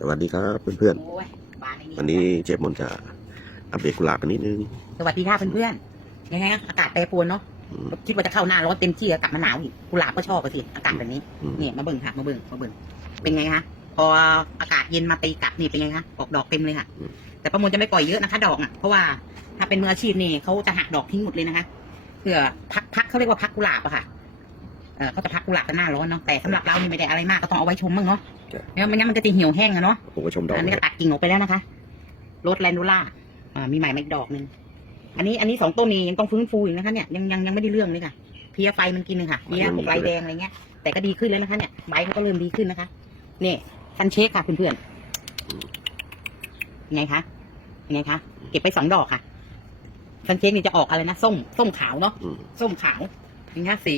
สวัสดีครับเพื่อนโอ้ยบ้านไอ้ๆวันนี้เจฟมนจะอัปเดตกุหลาบกันนิดนึงสวัสดีค่ะเพื่อนๆยังไงนะอากาศแปรปรวนเนาะอืมคิดว่าจะเข้าหน้าร้อนเต็มที่อากาศมันหนาวอีกกุหลาบก็ชอบอะสิอากาศแบบนี้อืมเนี่ยมาเบิ่งค่ะมาเบิ่งมาเบิ่งเป็นไงคะพออากาศเย็นมาตีกลับนี่เป็นไงคะออกดอกเต็มเลยค่ะ แต่ประมวลจะไม่ปล่อยเยอะนะคะดอกอะเพราะว่าถ้าเป็นมืออาชีพนี่เขาจะหักดอกทิ้งหมดเลยนะคะเพื่อพักพักเขาเรียกว่าพักกุหลาบอะค่ะ เออเขาจะพักกุหลาบกันหน้าร้อนเนาะแต่สำหรับเรานี่ไม่ได้อะไรมากก็ต้องเอาไว้ชมบ้างเนาะไม่งั้นมันก็จะเหี่ยวแห้งอะเนาะผมก็ชมดอกอันนี้ก็ตัดกิ่งออกไปแล้วนะคะรถแลนดูล่าอ่ามีใหม่มาอีกดอกหนึ่งอันนี้อันนี้สองต้นนี้ยังต้องฟื้นฟูอีกนะคะเนี่ยยังยังยังไม่ได้เรื่องเลยค่ะเพี้ยไฟมันกินเลยค่ะเพี้ยพวกไรแดงอะไรเงี้ยแต่ก็ดีขึ้นแล้วนะคะเนี่ยใบมันก็เริ่มดีขึ้นนะคะเนี่ยฟันเช็คค่ะเพื่อนๆยังไงคะยังไงคะเก็บไปสองดอกค่ะฟันเช็คนี่จะออกอะไรนะส้มส้มขาวเนาะ อืมส้มขาวนี่ค่ะสี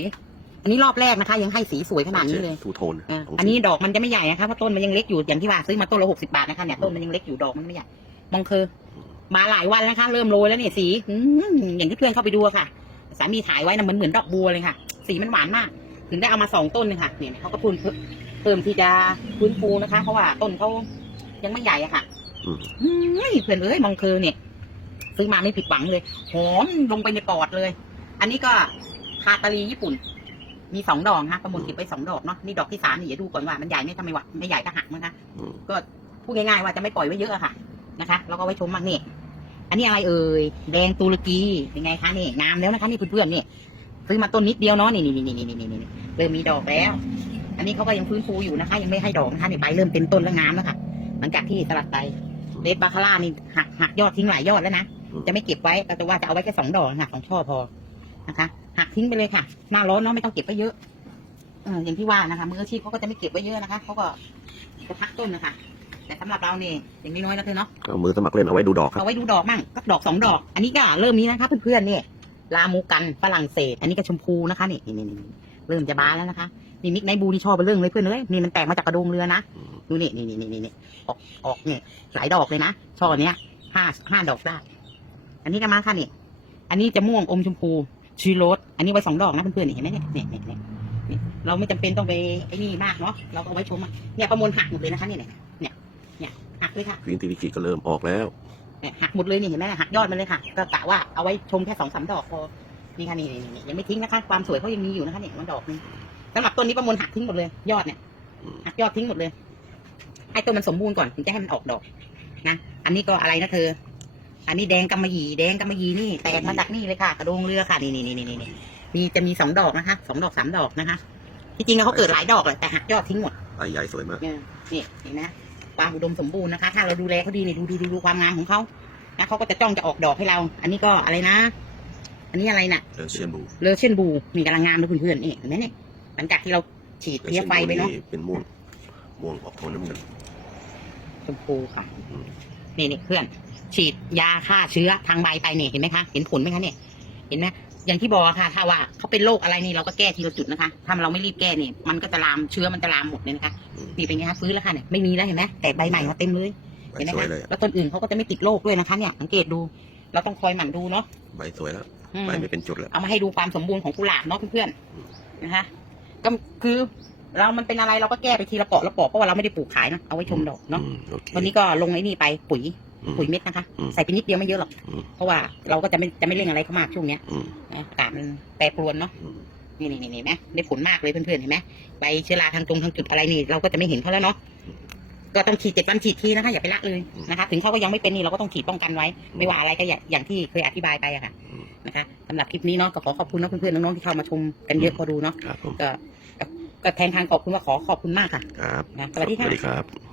อันนี้รอบแรกนะคะ ยังให้สีสวยขนาดนี้เลยทูโทนอะของอันนี้ดอกมันจะไม่ใหญ่นะคะเพราะต้นมันยังเล็กอยู่อย่างที่ว่าซื้อมาต้นละหกสิบาทนะคะเนี่ยต้นมันยังเล็กอยู่ดอกมันไม่ใหญ่มองคือมาหลายวันแล้วนะคะเริ่มโรยแล้วเนี่ยสีอืมอย่างที่เพื่อนเข้าไปดูอะค่ะ สามีถ่ายไว้นะเหมือนเหมือนดอกบัวเลยค่ะ สีมันหวานมาก ถึงได้เอามาสองต้นเลยค่ะเนี่ยเขาก็พูนเพิ่มเพิ่มที่จะฟื้นฟูนะคะ เพราะว่าต้นเขายังไม่ใหญ่อะค่ะอืมอืมเพื่อนเอ้ยมองคือเนี่ย ซื้อมาไม่ผิดหวังเลยหอมลงไปในปอดเลย อันนี้ก็คาตาลีญี่ปุ่น มีสองดอกฮะประมูลเก็บไปสองดอกเนาะนี่ดอกที่สามนี่เดี๋ยวดูก่อนว่ามันใหญ่ไหมทำไมวะไม่ใหญ่ก็หักมั้งคะอืมก็พูดง่ายๆว่าจะไม่ปล่อยไว้เยอะอะค่ะนะคะแล้วก็ไว้ชมมั่งนี่อันนี้อะไรเอ่ยแดงตุรกีเป็นไงคะนี่งามแล้วนะคะนี่เพื่อนๆนี่ซื้อมาต้นนิดเดียวเนาะนี่นี่นี่นี่นี่นี่เริ่มมีดอกแล้ว อันนี้เขาก็ยังฟื้นฟูอยู่นะคะ ยังไม่ให้ดอกนะคะนี่ใบเริ่มเป็นต้นแล้วงามแล้วค่ะหลังจากที่สลัดไปเลดบาคาร่านี่หักหักยอดทิ้งหลายยอดแล้วนะจะไม่เก็บไว้แต่ว่าจะเอาไว้แค่สองดอกค่ะสองช่อพอ นะคะหักทิ้งไปเลยค่ะ หน้าร้อนเนาะไม่ต้องเก็บไว้เยอะเอออย่างที่ว่านะคะมืออาชีพเขาก็จะไม่เก็บไว้เยอะนะคะเขาก็จะพักต้นนะคะแต่สำหรับเราเนี่ยอย่างน้อยๆนะเธอเนาะก็มือสมัครเล่นเอาไว้ดูดอกครับเอาไว้ดูดอกมั่งก็ดอกสองดอก อันนี้ก็เริ่มนี้นะคะเพื่อนๆเนี่ยลามูกันฝรั่งเศส อันนี้ก็ชมพูนะคะนี่นี่นี่นี่เริ่มจะบานแล้วนะคะนี่มิกไนบูที่ชอบเป็นเรื่องเลยเพื่อนเลยนี่มันแตกมาจากกระโดงเรือนะอืมดูนี่นี่นี่นี่นี่ออกออกเนี่ยหลายดอกเลยนะช่อเนี้ยห้าห้าดอกได้อันนี้ก็มาค่ะนี่อันนี้จะม่วงอมชมพู ชีโรสอันนี้ไว้สองดอกนะเพื่อนๆนี่เห็นไหมเนี่ยเนี่ยเนี่ยเนี่ยเนี่ยเราไม่จำเป็นต้องไปไอ้นี่มากเนาะเราก็เอาไว้ชมอะเนี่ยประมวลหักหมดเลยนะคะเนี่ยเนี่ยเนี่ยเนี่ยหักเลยค่ะฟินติวิกิก็เริ่มออกแล้วเนี่ยหักหมดเลยนี่เห็นไหมหักยอดมันเลยค่ะ ก็กะว่าเอาไว้ชมแค่สองสามดอกพอนี่ค่ะนี่นี่นี่ยังไม่ทิ้งนะคะ ความสวยเขายังมีอยู่นะคะเนี่ยมันดอกหนึงสำหรับต้นนี้ประมวลหักทิ้งหมดเลย ยอดเนี่ยอืมหักยอดทิ้งหมดเลยให้ต้นมันสมบูรณ์ก่อนถึงจะให้มันออกดอกนะอันนี้ก็อะไรนะเธอ อันนี้แดงกำมะหยี่แดงกำมะหยี่นี่แตกมาจากนี่เลยค่ะ กระโดงเรือค่ะนี่นี่นี่นี่นี่มีจะมีสองดอกนะคะสองดอกสามดอกนะคะที่จริงแล้วเขาเกิดหลายดอกแหละแต่หักยอดทิ้งหมดใบใหญ่สวยมากเนี่ยนี่เห็นไหมความอุดมสมบูรณ์นะคะ ถ้าเราดูแลเขาดีเนี่ยดูดูดูดูความงามของเขานะเขาก็จะจ้องจะออกดอกให้เรา อันนี้ก็อะไรนะ อันนี้อะไรน่ะเออเชียนบูเลเชนบูมีกำลังงามเลยเพื่อนๆนี่เห็นไหมเนี่ยหลังจากที่เราฉีดเพี้ยไฟไปเนาะเป็นม่วงม่วงออกโทนน้ำเงินชมพูค่ะอืมนี่นี่เพื่อน ฉีดยาฆ่าเชื้อทางใบไปเนี่ยเห็นไหมคะ เห็นผลไหมคะเนี่ย เห็นไหมอย่างที่บอกอะค่ะถ้าว่าเขาเป็นโรคอะไรนี่เราก็แก้ทีละจุดนะคะถ้าเราไม่รีบแก้เนี่ยมันก็จะลามเชื้อมันจะลามหมดเลยนะคะอืมนี่เป็นไงคะฟื้นแล้วค่ะเนี่ยไม่มีแล้วเห็นไหมแต่ใบใหม่มาเต็มเลยใบเห็นไหมสวยคะเลยแล้วต้นอื่นเขาก็จะไม่ติดโรคด้วยนะคะ เนี่ยสังเกตดู เราต้องคอยหมั่นดูเนาะใบสวยแล้วอืมใบไม่เป็นจุดแล้วเอามาให้ดูความสมบูรณ์ของกุหลาบเนาะเพื่อนๆนะคะก็คือเรามันเป็นอะไรเราก็แก้ไปทีละเปาะละเปาะเพราะว่าเราไม่ได้ปลูกขายนะเอาไว้ชมดอกเนาะอืมโอเควันนี้ก็ลงไอ้นี่ไปปุ๋ยอืม ปุ๋ยเม็ดนะคะอืมใส่ไปนิดเดียวไม่เยอะหรอกอืมเพราะว่าเราก็จะไม่จะไม่เร่งอะไรเขามากช่วงเนี้ยอืมนะอากาศมันแปรปรวนเนาะอืมนี่นี่นี่เห็นไหมได้ผลมากเลยเพื่อนๆเห็นไหมใบเชื้อราทางตรงทางจุดอะไรนี่เราก็จะไม่เห็นเขาแล้วเนาะก็ต้องฉีดเจ็ดวันฉีดทีนะคะอย่าไปละเลยนะคะ ถึงเขาก็ยังไม่เป็นนี่เราก็ต้องฉีดป้องกันไว้ ไม่ว่าอะไรก็อย่างอย่างที่เคยอธิบายไปอะค่ะอืมนะคะสำหรับคลิปนี้เนาะก็ขอขอบคุณนะเพื่อนๆน้องๆที่เข้ามาชมกันเยอะพอดูเนาะครับผมก็ก็ก็แทนทางขอบคุณว่าขอขอบคุณมากค่ะครับนะสวัสดีสค่ะวัสดีครับ